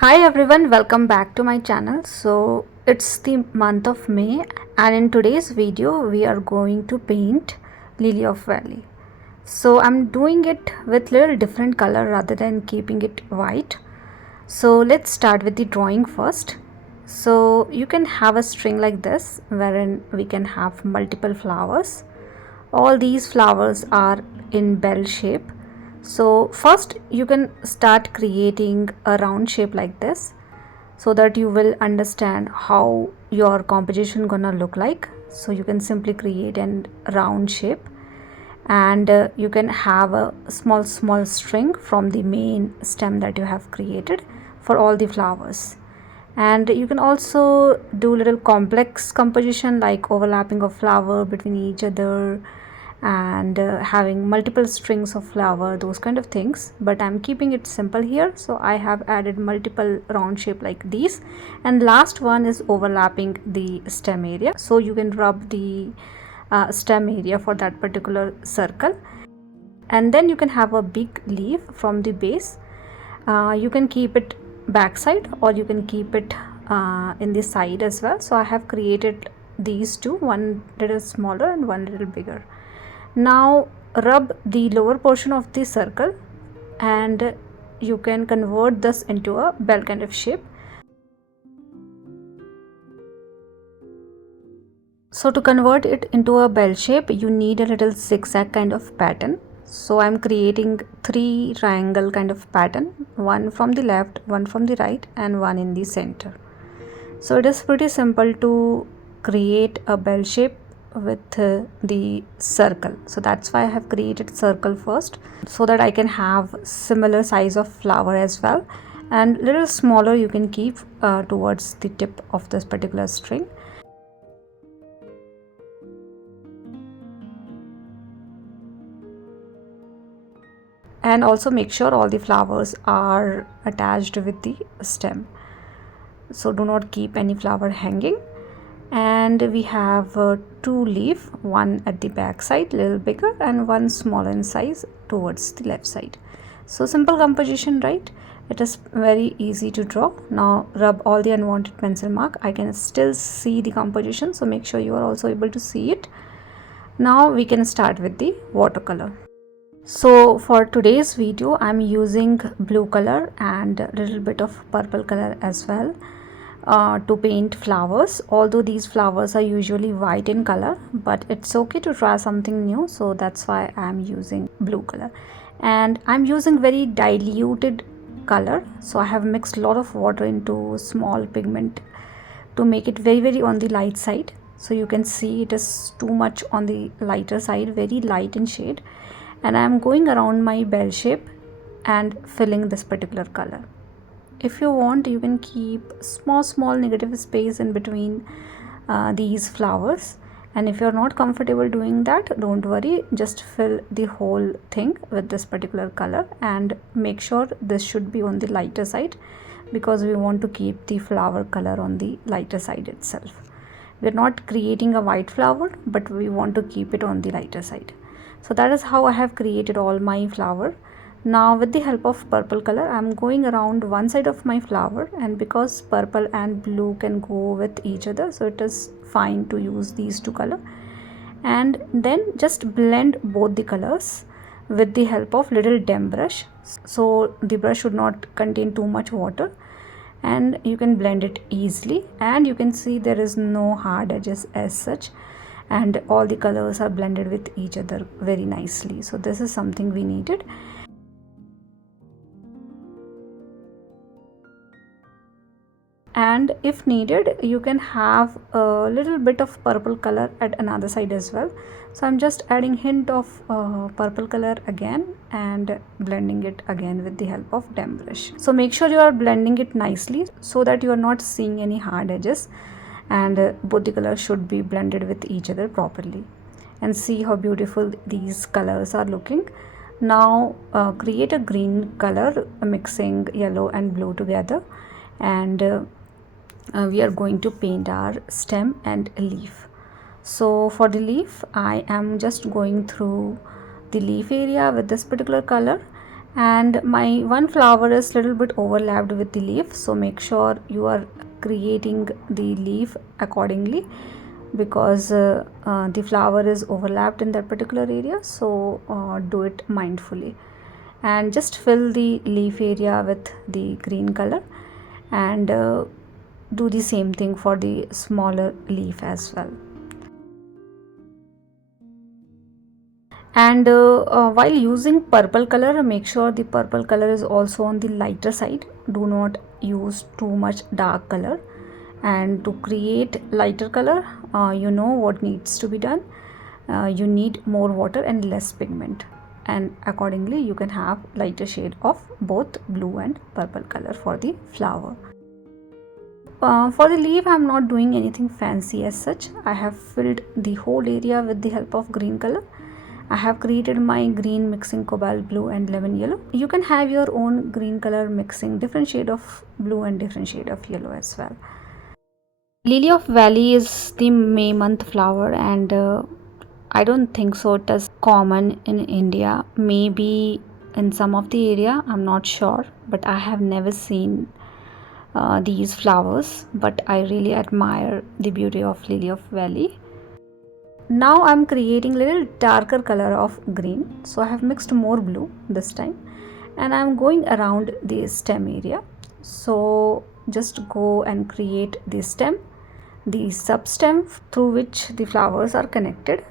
Hi everyone, welcome back to my channel. So it's the month of May and in today's video we are going to paint Lily of Valley. So I'm doing it with little different color rather than keeping it white. So let's start with the drawing first. So you can have a string like this wherein we can have multiple flowers. All these flowers are in bell shape. So first you can start creating a round shape like this so that you will understand how your composition gonna look like. So you can simply create a round shape and you can have a small string from the main stem that you have created for all the flowers. And you can also do little complex composition like overlapping of flower between each other and having multiple strings of flower, those kind of things, but I'm keeping it simple here. So I have added multiple round shape like these, and last one is overlapping the stem area, so you can rub the stem area for that particular circle. And then you can have a big leaf from the base. You can keep it backside or you can keep it in the side as well. So I have created these two, one little smaller and one little bigger. Now rub the lower portion of the circle and you can convert this into a bell kind of shape. So to convert it into a bell shape, you need a little zigzag kind of pattern. So I'm creating 3 triangle kind of pattern, one from the left, one from the right and one in the center. So it is pretty simple to create a bell shape with the circle. So that's why I have created circle first, so that I can have similar size of flower as well, and little smaller you can keep towards the tip of this particular string. And also make sure all the flowers are attached with the stem, so do not keep any flower hanging. And we have 2 leaf, one at the back side little bigger and one smaller in size towards the left side. So simple composition, right? It is very easy to draw. Now rub all the unwanted pencil mark. I can still see the composition, so make sure you are also able to see it. Now we can start with the watercolor. So for today's video I'm using blue color and a little bit of purple color as well to paint flowers, although these flowers are usually white in color, but it's okay to try something new, so that's why I'm using blue color. And I'm using very diluted color, so I have mixed a lot of water into small pigment to make it very on the light side. So you can see it is too much on the lighter side, very light in shade, and I'm going around my bell shape and filling this particular color. If you want, you can keep small negative space in between these flowers, and if you're not comfortable doing that, don't worry, just fill the whole thing with this particular color and make sure this should be on the lighter side, because we want to keep the flower color on the lighter side itself. We're not creating a white flower, but we want to keep it on the lighter side. So that is how I have created all my flower. Now with the help of purple color, I'm going around one side of my flower, and because purple and blue can go with each other, so it is fine to use these two color. And then just blend both the colors with the help of little damp brush. So the brush should not contain too much water and you can blend it easily, and you can see there is no hard edges as such, and all the colors are blended with each other very nicely. So this is something we needed. And if needed, you can have a little bit of purple color at another side as well. So I'm just adding hint of purple color again and blending it again with the help of damp brush. So make sure you are blending it nicely so that you are not seeing any hard edges, and both the colors should be blended with each other properly. And see how beautiful these colors are looking. Now create a green color mixing yellow and blue together, and we are going to paint our stem and leaf. So for the leaf, I am just going through the leaf area with this particular color, and my one flower is little bit overlapped with the leaf, so make sure you are creating the leaf accordingly, because the flower is overlapped in that particular area. So do it mindfully, and just fill the leaf area with the green color, and do the same thing for the smaller leaf as well. And while using purple color, make sure the purple color is also on the lighter side. Do not use too much dark color. And to create lighter color, you know what needs to be done. You need more water and less pigment, and accordingly you can have lighter shade of both blue and purple color for the flower. For the leaf, I'm not doing anything fancy as such. I have filled the whole area with the help of green color. I have created my green mixing cobalt blue and lemon yellow. You can have your own green color mixing different shade of blue and different shade of yellow as well. Lily of Valley is the May month flower, and I don't think so it is common in India. Maybe in some of the area, I'm not sure, but I have never seen these flowers. But I really admire the beauty of Lily of Valley. Now I'm creating little darker color of green, so I have mixed more blue this time, and I'm going around the stem area. So just go and create the stem, the substem through which the flowers are connected,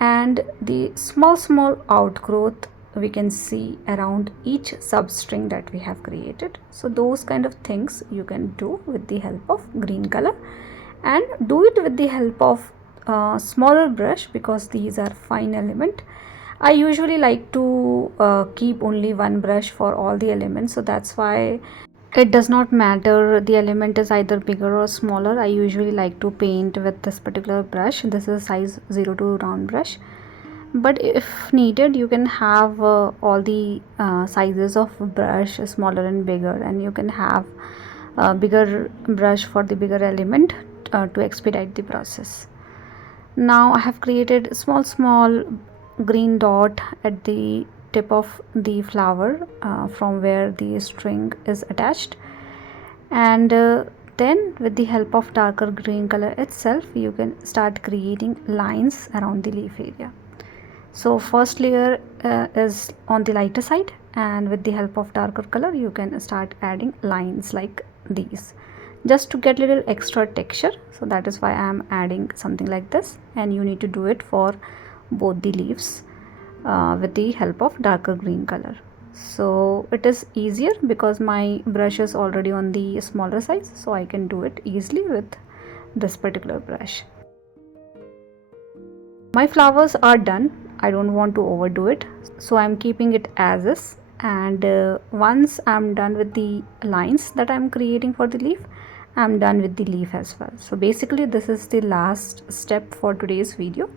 and the small outgrowth we can see around each substring that we have created. So those kind of things you can do with the help of green color, and do it with the help of smaller brush, because these are fine element. I usually like to keep only one brush for all the elements, so that's why it does not matter the element is either bigger or smaller. I usually like to paint with this particular brush. This is size 02 round brush, but if needed you can have all the sizes of brush, smaller and bigger, and you can have a bigger brush for the bigger element to expedite the process. Now I have created small green dot at the tip of the flower from where the string is attached, and then with the help of darker green color itself you can start creating lines around the leaf area. So first layer is on the lighter side, and with the help of darker color you can start adding lines like these, just to get little extra texture. So that is why I am adding something like this, and you need to do it for both the leaves with the help of darker green color. So it is easier because my brush is already on the smaller size, so I can do it easily with this particular brush. My flowers are done. I don't want to overdo it, so I'm keeping it as is. And once I'm done with the lines that I'm creating for the leaf, I'm done with the leaf as well. So basically this is the last step for today's video,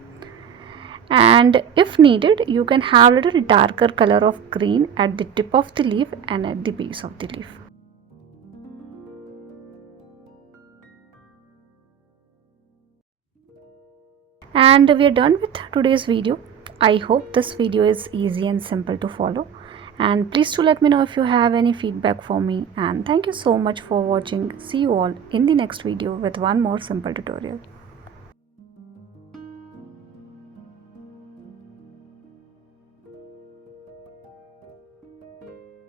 and if needed you can have a little darker color of green at the tip of the leaf and at the base of the leaf. And we are done with today's video. I hope this video is easy and simple to follow, and please do let me know if you have any feedback for me, and thank you so much for watching. See you all in the next video with one more simple tutorial.